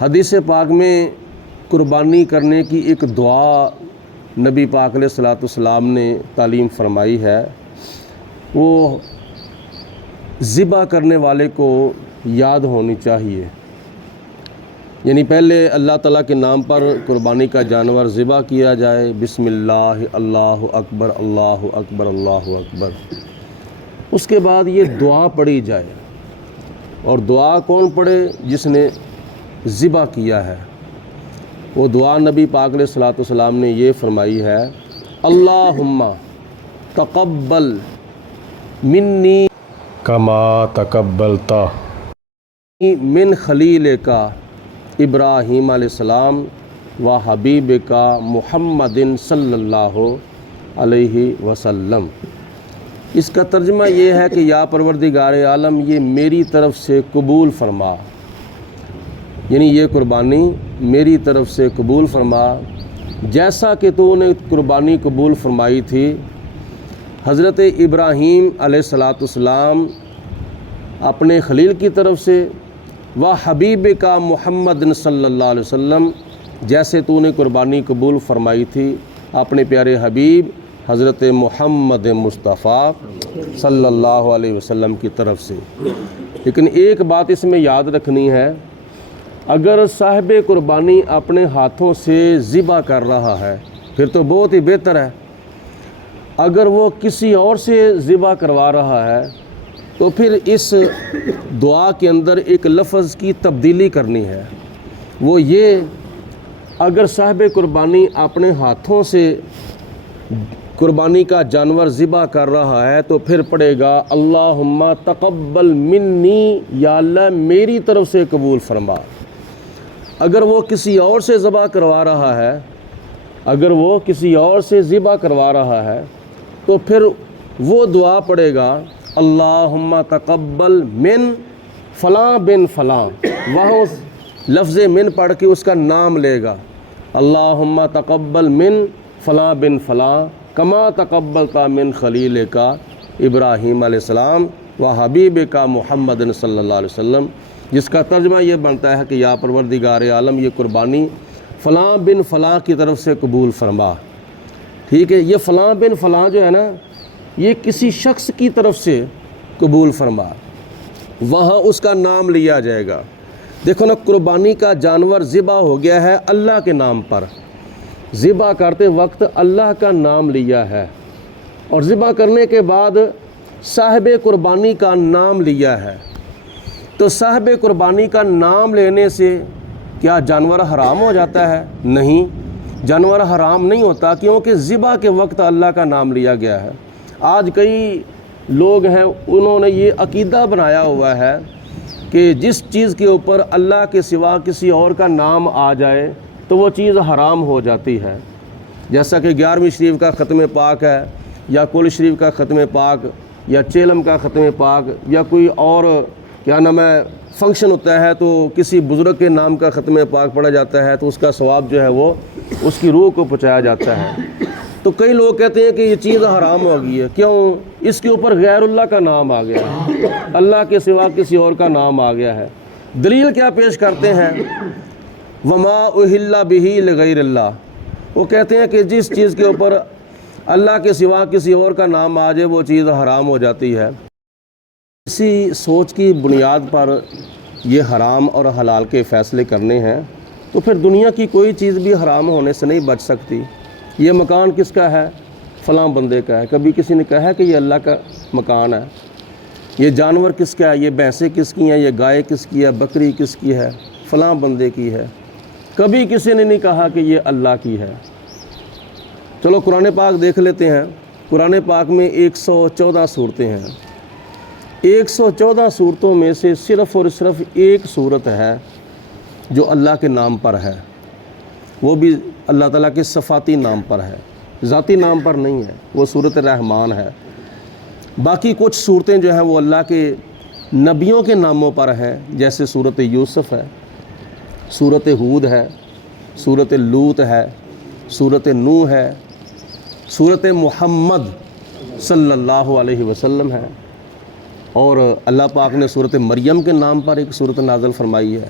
حدیث پاک میں قربانی کرنے کی ایک دعا نبی پاک علیہ الصلوۃ والسلام نے تعلیم فرمائی ہے، وہ ذبح کرنے والے کو یاد ہونی چاہیے۔ یعنی پہلے اللہ تعالیٰ کے نام پر قربانی کا جانور ذبح کیا جائے، بسم اللہ، اللہ اکبر، اللہ اکبر، اللہ اکبر۔ اس کے بعد یہ دعا پڑھی جائے، اور دعا کون پڑھے؟ جس نے ذبح کیا ہے۔ وہ دعا نبی پاک علیہ الصلوۃ والسلام نے یہ فرمائی ہے، اللہم تقبل منی کما تقبلت من خلیل کا ابراہیم علیہ السلام و حبیب کا محمد صلی اللہ علیہ وسلم۔ اس کا ترجمہ یہ ہے کہ یا پروردگار عالم، یہ میری طرف سے قبول فرما، یعنی یہ قربانی میری طرف سے قبول فرما، جیسا کہ تو نے قربانی قبول فرمائی تھی حضرت ابراہیم علیہ الصلوۃ والسلام اپنے خلیل کی طرف سے، و حبیب کا محمد صلی اللہ علیہ وسلم، جیسے تو نے قربانی قبول فرمائی تھی اپنے پیارے حبیب حضرت محمد مصطفیٰ صلی اللہ علیہ وسلم کی طرف سے۔ لیکن ایک بات اس میں یاد رکھنی ہے، اگر صاحب قربانی اپنے ہاتھوں سے ذبح کر رہا ہے پھر تو بہت ہی بہتر ہے۔ اگر وہ کسی اور سے ذبح کروا رہا ہے تو پھر اس دعا کے اندر ایک لفظ کی تبدیلی کرنی ہے، وہ یہ، اگر صاحب قربانی اپنے ہاتھوں سے قربانی کا جانور ذبح کر رہا ہے تو پھر پڑھے گا اللہم تقبل منی، یا اللہ میری طرف سے قبول فرما۔ اگر وہ کسی اور سے ذبح کروا رہا ہے، اگر وہ کسی اور سے ذبح کروا رہا ہے تو پھر وہ دعا پڑھے گا اللہم تقبل من فلاں بن فلاں، وہاں لفظ من پڑھ کے اس کا نام لے گا، اللہم تقبل من فلاں بن فلاں کما تقبلتا من خلیل کا ابراہیم علیہ السلام و حبیب کا محمد صلی اللہ علیہ وسلم، جس کا ترجمہ یہ بنتا ہے کہ یا پروردگار عالم، یہ قربانی فلاں بن فلاں کی طرف سے قبول فرما۔ ٹھیک ہے، یہ فلاں بن فلاں جو ہے نا، یہ کسی شخص کی طرف سے قبول فرما، وہاں اس کا نام لیا جائے گا۔ دیکھو نا، قربانی کا جانور ذبح ہو گیا ہے اللہ کے نام پر، ذبح کرتے وقت اللہ کا نام لیا ہے، اور ذبح کرنے کے بعد صاحب قربانی کا نام لیا ہے، تو صاحب قربانی کا نام لینے سے کیا جانور حرام ہو جاتا ہے؟ نہیں، جانور حرام نہیں ہوتا، کیونکہ ذبح کے وقت اللہ کا نام لیا گیا ہے۔ آج کئی لوگ ہیں، انہوں نے یہ عقیدہ بنایا ہوا ہے کہ جس چیز کے اوپر اللہ کے سوا کسی اور کا نام آ جائے تو وہ چیز حرام ہو جاتی ہے، جیسا کہ 11ویں شریف کا ختم پاک ہے، یا کل شریف کا ختم پاک، یا چیلم کا ختم پاک، یا کوئی اور کیا نام ہے فنکشن ہوتا ہے تو کسی بزرگ کے نام کا ختم پاک پڑھا جاتا ہے تو اس کا ثواب جو ہے وہ اس کی روح کو پہنچایا جاتا ہے۔ تو کئی لوگ کہتے ہیں کہ یہ چیز حرام ہو گئی ہے، کیوں؟ اس کے اوپر غیر اللہ کا نام آ گیا ہے، اللہ کے سوا کسی اور کا نام آ گیا ہے۔ دلیل کیا پیش کرتے ہیں؟ وما اہل بہ لغیر اللہ، وہ کہتے ہیں کہ جس چیز کے اوپر اللہ کے سوا کسی اور کا نام آ جائے وہ چیز حرام ہو جاتی ہے۔ اسی سوچ کی بنیاد پر یہ حرام اور حلال کے فیصلے کرنے ہیں، تو پھر دنیا کی کوئی چیز بھی حرام ہونے سے نہیں بچ سکتی۔ یہ مکان کس کا ہے؟ فلاں بندے کا ہے، کبھی کسی نے کہا ہے کہ یہ اللہ کا مکان ہے۔ یہ جانور کس کا ہے؟ یہ بھینسیں کس کی ہیں؟ یہ گائے کس کی ہے؟ بکری کس کی ہے؟ فلاں بندے کی ہے۔ کبھی کسی نے نہیں کہا کہ یہ اللہ کی ہے۔ چلو قرآن پاک دیکھ لیتے ہیں۔ قرآن پاک میں 114 صورتیں ہیں، 114 صورتوں میں سے صرف اور صرف ایک صورت ہے جو اللہ کے نام پر ہے، وہ بھی اللہ تعالیٰ کے صفاتی نام پر ہے، ذاتی نام پر نہیں ہے، وہ صورت رحمان ہے۔ باقی کچھ صورتیں جو ہیں وہ اللہ کے نبیوں کے ناموں پر ہیں، جیسے صورت یوسف ہے، صورت ہود ہے، صورت لوط ہے، صورت نوح ہے، صورت محمد صلی اللہ علیہ وسلم ہے، اور اللہ پاک نے صورت مریم کے نام پر ایک صورت نازل فرمائی ہے۔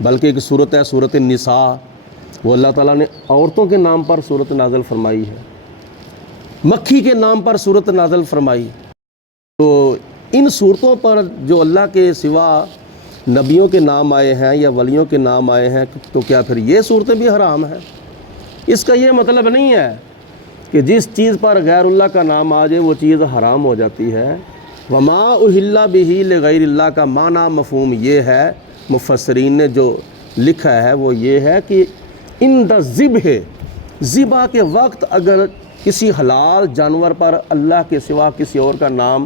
بلکہ ایک صورت ہے صورت النساء، وہ اللہ تعالیٰ نے عورتوں کے نام پر صورت نازل فرمائی ہے، مکھی کے نام پر صورت نازل فرمائی۔ تو ان صورتوں پر جو اللہ کے سوا نبیوں کے نام آئے ہیں یا ولیوں کے نام آئے ہیں، تو کیا پھر یہ صورتیں بھی حرام ہیں؟ اس کا یہ مطلب نہیں ہے کہ جس چیز پر غیر اللہ کا نام آ جائے وہ چیز حرام ہو جاتی ہے۔ وما اہل بہ لغیر اللہ کا معنی مفہوم یہ ہے، مفسرین نے جو لکھا ہے وہ یہ ہے کہ ان دا ذبح، ذبح کے وقت اگر کسی حلال جانور پر اللہ کے سوا کسی اور کا نام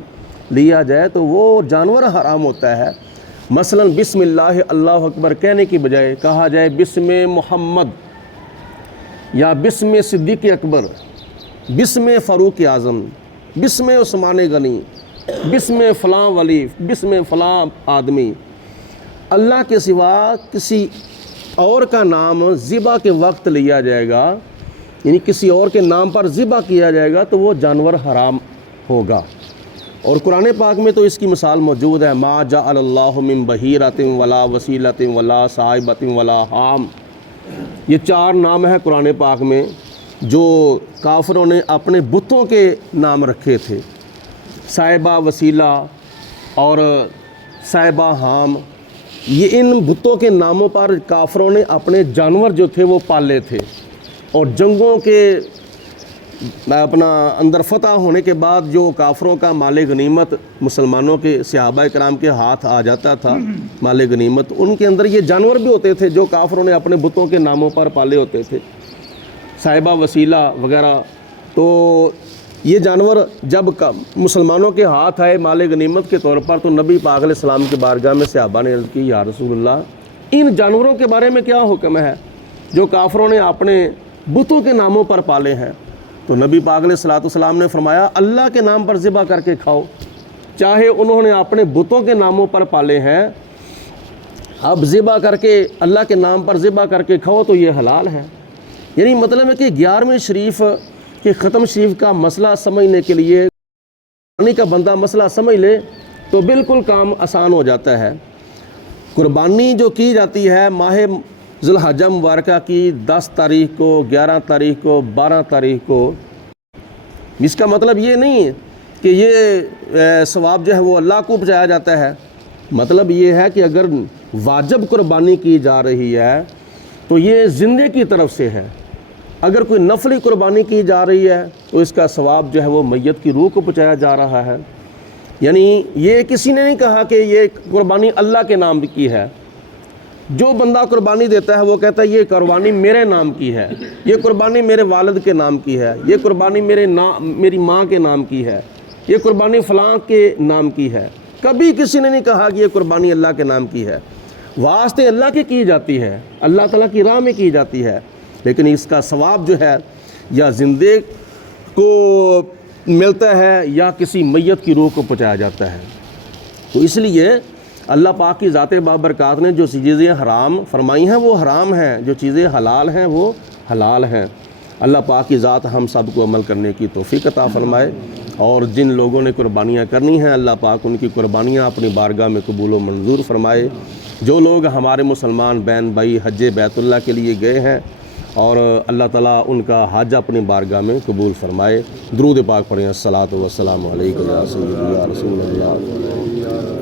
لیا جائے تو وہ جانور حرام ہوتا ہے۔ مثلا بسم اللہ اللہ اکبر کہنے کی بجائے کہا جائے بسم محمد یا بسم صدیق اکبر، بسم فاروق اعظم، بسم عثمان غنی، بسم فلاں ولی، بسم فلاں آدمی، اللہ کے سوا کسی اور کا نام ذبح کے وقت لیا جائے گا، یعنی کسی اور کے نام پر ذبح کیا جائے گا تو وہ جانور حرام ہوگا۔ اور قرآن پاک میں تو اس کی مثال موجود ہے، ما جعل اللہ من بحیرۃ ولا وسیلۃ ولا صائبۃ ولا حام، یہ 4 نام ہیں قرآن پاک میں جو کافروں نے اپنے بتوں کے نام رکھے تھے، صائبہ وسیلہ اور صائبہ حام، یہ ان بتوں کے ناموں پر کافروں نے اپنے جانور جو تھے وہ پالے تھے، اور جنگوں کے اپنا اندر فتح ہونے کے بعد جو کافروں کا مال غنیمت مسلمانوں کے صحابہ کرام کے ہاتھ آ جاتا تھا مال غنیمت، ان کے اندر یہ جانور بھی ہوتے تھے جو کافروں نے اپنے بتوں کے ناموں پر پالے ہوتے تھے، صاحبہ وسیلہ وغیرہ۔ تو یہ جانور جب مسلمانوں کے ہاتھ آئے مال غنیمت کے طور پر تو نبی پاک علیہ السلام کے بارگاہ میں صحابہ نے عرض کی، یا رسول اللہ ان جانوروں کے بارے میں کیا حکم ہے جو کافروں نے اپنے بتوں کے ناموں پر پالے ہیں؟ تو نبی پاک علیہ السلام نے فرمایا اللہ کے نام پر ذبح کر کے کھاؤ، چاہے انہوں نے اپنے بتوں کے ناموں پر پالے ہیں، اب ذبح کر کے اللہ کے نام پر ذبح کر کے کھاؤ تو یہ حلال ہے۔ یعنی مطلب ہے کہ 11ویں شریف کے ختم شریف کا مسئلہ سمجھنے کے لیے قربانی کا بندہ مسئلہ سمجھ لے تو بالکل کام آسان ہو جاتا ہے۔ قربانی جو کی جاتی ہے ماہ ذی الحجہ مبارکہ کی 10 تاریخ کو، 11 تاریخ کو، 12 تاریخ کو، اس کا مطلب یہ نہیں ہے کہ یہ ثواب جو ہے وہ اللہ کو پہنچایا جاتا ہے، مطلب یہ ہے کہ اگر واجب قربانی کی جا رہی ہے تو یہ زندے کی طرف سے ہے، اگر کوئی نفلی قربانی کی جا رہی ہے تو اس کا ثواب جو ہے وہ میت کی روح کو پہنچایا جا رہا ہے۔ یعنی یہ کسی نے نہیں کہا کہ یہ قربانی اللہ کے نام کی ہے، جو بندہ قربانی دیتا ہے وہ کہتا ہے یہ قربانی میرے نام کی ہے، یہ قربانی میرے والد کے نام کی ہے، یہ قربانی میری ماں کے نام کی ہے، یہ قربانی فلاں کے نام کی ہے۔ کبھی کسی نے نہیں کہا کہ یہ قربانی اللہ کے نام کی ہے، واسطے اللہ کی جاتی ہے، اللہ تعالیٰ کی راہ میں کی جاتی ہے، لیکن اس کا ثواب جو ہے یا زندے کو ملتا ہے یا کسی میت کی روح کو پہنچایا جاتا ہے۔ تو اس لیے اللہ پاک کی ذات بابرکات نے جو چیزیں حرام فرمائی ہیں وہ حرام ہیں، جو چیزیں حلال ہیں وہ حلال ہیں۔ اللہ پاک کی ذات ہم سب کو عمل کرنے کی توفیق عطا فرمائے، اور جن لوگوں نے قربانیاں کرنی ہیں اللہ پاک ان کی قربانیاں اپنی بارگاہ میں قبول و منظور فرمائے۔ جو لوگ ہمارے مسلمان بہن بھائی حج بیت اللہ کے لیے گئے ہیں اور اللہ تعالیٰ ان کا حج اپنی بارگاہ میں قبول فرمائے۔ درود پاک پڑھیں، الصلاۃ والسلام علیک یا سیدی یا رسول اللہ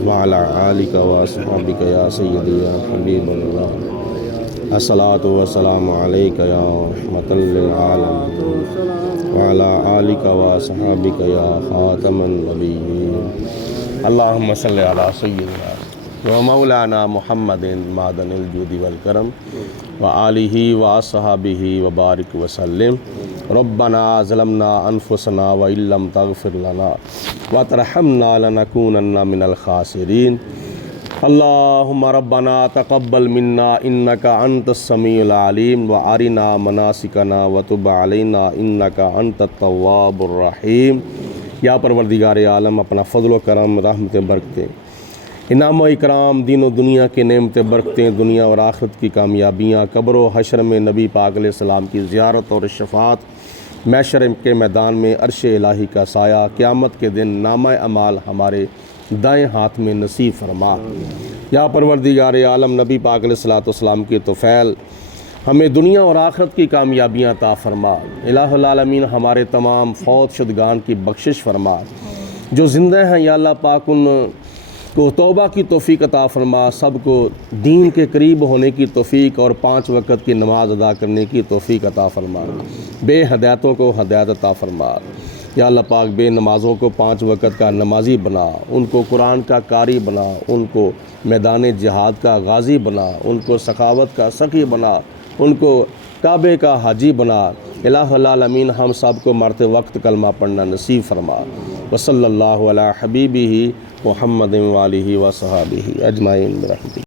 وعلی آلک واصحابک یا سیدی یا حبیب اللہ، الصلاۃ والسلام علیک یا رحمۃ للعالمین وعلی آلک واصحابک یا خاتم النبیین، اللہم صلی علی سیدنا ومولانا محمد معدن الجود والکرم وآلہ واصحابہ وبارک وسلم۔ ربنا ظلمنا انفسنا وإن لم تغفر لنا وترحمنا لنکونن من الخاسرین۔ اللہم ربنا تقبل منا انک انت السمیع العلیم وارنا مناسکنا وتب علینا انک انت التواب الرحیم۔ یا پروردگار عالم اپنا فضل و کرم، رحمت برکتیں، انعام و اکرام، دین و دنیا کے نعمتیں برکتیں، دنیا اور آخرت کی کامیابیاں، قبر و حشر میں نبی پاک علیہ السلام کی زیارت اور شفاعت، محشر کے میدان میں عرش الہی کا سایہ، قیامت کے دن نامہ اعمال ہمارے دائیں ہاتھ میں نصیب فرما۔ یا پروردگار عالم، نبی پاک علیہ الصلوۃ والسلام کے طفیل ہمیں دنیا اور آخرت کی کامیابیاں عطا فرما۔ الہ العالمین ہمارے تمام فوت شدگان کی بخشش فرما۔ جو زندہ ہیں یا اللہ پاک ان کو توبہ کی توفیق عطا فرما، سب کو دین کے قریب ہونے کی توفیق اور 5 وقت کی نماز ادا کرنے کی توفیق عطا فرما۔ بے ہدایتوں کو ہدایت عطا فرما۔ یا اللہ پاک بے نمازوں کو 5 وقت کا نمازی بنا، ان کو قرآن کا قاری بنا، ان کو میدان جہاد کا غازی بنا، ان کو سخاوت کا سخی بنا، ان کو کعبے کا حاجی بنا۔ الہ العالمین ہم سب کو مرتے وقت کلمہ پڑھنا نصیب فرما۔ وصلی اللہ علی حبیبہ محمد وآلہ وصحبہ اجمعین برحمتک۔